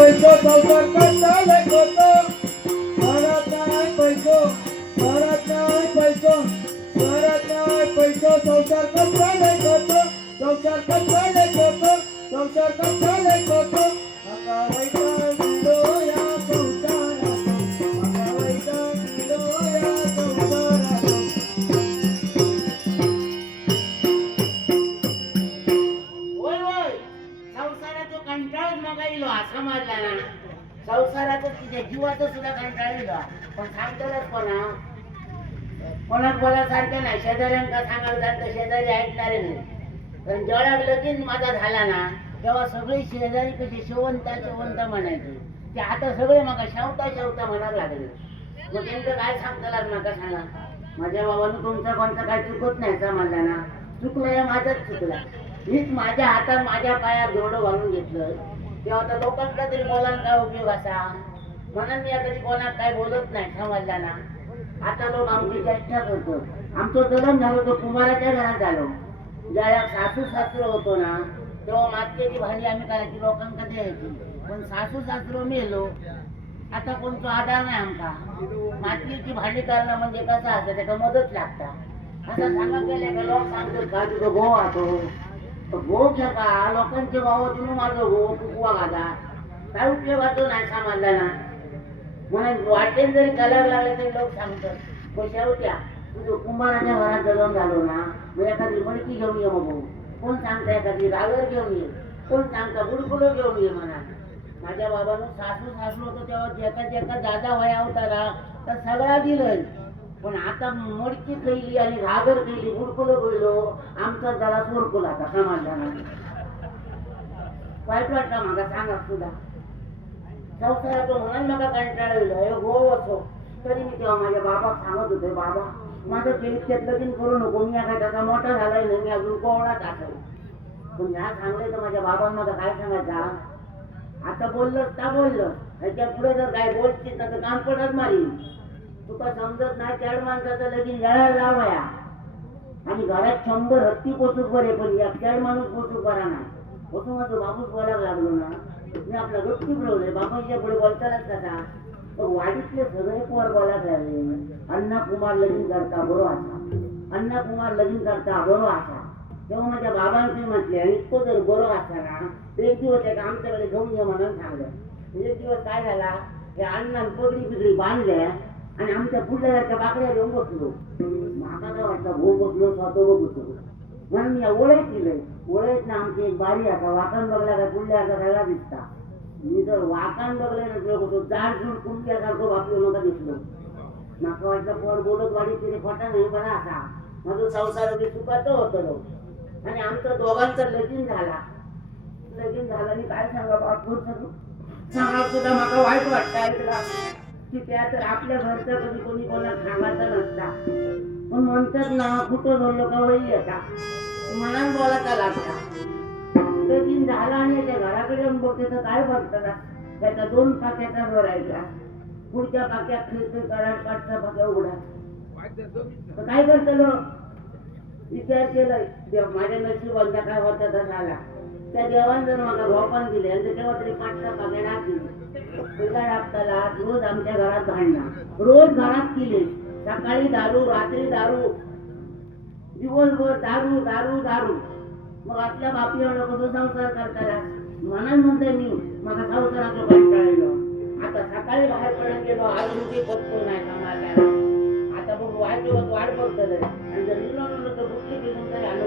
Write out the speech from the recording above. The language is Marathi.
पैसो संसार करता होतो घरात नाही पैसो घरात नाही पैसो घरात नाही पैसो संसार करता होतो संसार करता होतो संसार करता होतो आता वैता दिलो या संसारात आता वैता दिलो या संसारात कंटाळून नका येलो असा मारला ना संसाराचं तिच्या जीवाचं सुद्धा कंटाळलो पण सांगतलंच कोणाक बोलासारखं नाही शेजाऱ्यांका सांगायला तर शेजारी ऐकणारे नाही कारण जेवढा लगीन माझा झाला ना तेव्हा सगळे शेजारी कशी शेवंता म्हणायचे ते आता सगळे मग शेवता म्हणायला लागले मग त्यांचं काय सांगतालाच नका सांगा माझ्या बाबानं तुमचा कोणता काय चुकत नाही समजला ना चुकलं या माझाच चुकला हीच माझ्या हातात माझ्या पायात जोडं घालून घेतलं तेव्हा आता लोकांना तरी बोलायला काय उपयोग असा म्हणून मी आता कोणाला काय बोलत नाही समजला ना आता लोक आमची चेष्टा करतो आमचं जन्म झालं तो कुमाराच्या घरात झालो ज्याला सासू सासरं होतो ना तेव्हा मातीची भांडी आम्ही करायची लोकांना द्यायची पण सासू सासरं मेलो आता कोणता आधार नाही आमका मातीची भांडी करणं म्हणजे कसं असतं त्याला मदत लागता असं सांगा गेले का लोक सांगतो का तुझं भाऊ आतो भाऊ घ्या का लोकांचे भाऊ तुम्ही माझं भाऊ कुकवा घाला काय उपयोगाचं नाही समजला ना म्हणून वाटेल जरी कलर लागले तरी लोक सांगतात पैशा होत्या तुझं कुंभाराच्या घरात जलम झालो ना मग एखादी मडकी घेऊन ये मग भाऊ कोण सांगता एखादी रावर घेऊन ये कोण सांगता बुडकुलो घेऊन ये म्हणा माझ्या बाबानं सासू होतं तेव्हा एका दादा वया होता ना तर सगळा दिलं पण आता मडकी कैली आणि घागर कैली बुडकुलो गेलो आमचा जरा सोरकुला आता समाधान वाईट वाटला मला सांगा सुद्धा संसाराचं म्हणून मला कंटाळलं हो असो तरी मी तेव्हा माझ्या बाबाक सांगत होते बाबा माझं केलीत लगीन करू नको मी काय त्याचा मोठा झालाय नाही मी अजून कोवळाच असेल पण ह्या सांगले तर माझ्या बाबांना काय सांगायचा आता बोललं ह्याच्या पुढे जर काय बोलतील तर काम पडत मारी तुका समजत नाही चार माणसाचं लगीन जळायला लावाया आणि घरात 100 हत्ती पोचूक बरे पण या चार माणूस पोचूक बरा नाही पोचून माझं बाबूच बोलायला लागलो ना मी आपला गप्पी फिरवले बाबाच्या पुढे बोलतानाच कसा वाडीतले सगळे पोर बोलायला लागले अण्णा कुमार लगीन करता बरो असा अण्णा कुमार लगीन करता बरो असा तेव्हा माझ्या बाबांनी म्हटले आणि तो जर बरो असा ना तर एक दिवस त्याला आमच्याकडे घेऊन ये म्हणून सांगलं एक दिवस काय झाला हे अण्णा पगडी पिगडी बांधल्या आणि आमच्या पुढल्या बाकड्या घेऊन बसलो माका काय वाटलं भाऊ बसलो स्वतः बसलो म्हणून मी ओळख केलंय ओळख ना आमची एक बारी असा वाकण बघला का पुढल्याचा सगळा दिसता मी जर वाकण बघले ना जाड जूड कुंट्यासारखं बापलो नका दिसलो माका वाटलं पोर बोलत वाढी तिथे खोटा नाही बरा असा माझं संसार सुखाचं होतं आणि आमचं दोघांचं लगीन झाला आणि काय सांगा बापूर सांगा सुद्धा मला वाईट वाटतं ऐकला की त्या तर आपल्या घरचं कधी कोणी कोणा सांगायचं नसता पण म्हणतात ना कुठं बोललो का वही येता मनात बोलायचा लागता लगीन झाला आणि त्या घराकडे येऊन बघते तर काय बघतात त्याच्या 2 पाक्याचा भरायचा पुढच्या पाक्यात खेळतोय कराड काढचा पाक्या उघडा काय करतलो विचार केला माझ्या नशिबांचा काय होता तसा आला त्या देवान जर मला भोपान दिले आणि तेव्हा तरी 5-6 पाक्या टाकली पहिला टाकताला रोज आमच्या घरात भांडणं रोज घरात केले सकाळी दारू रात्री दारू दिवसभर दारू दारू दारू मग आपल्या बापी एवढं कसं संसार करताना म्हणून म्हणते मी मला संसाराचं कंटाळलं आता सकाळी बाहेर पडत गेलो आरोग्य बघतो नाही समाजाला आता बघ वाढ बघतो आणि जर तर बुटली घेऊन तरी आलो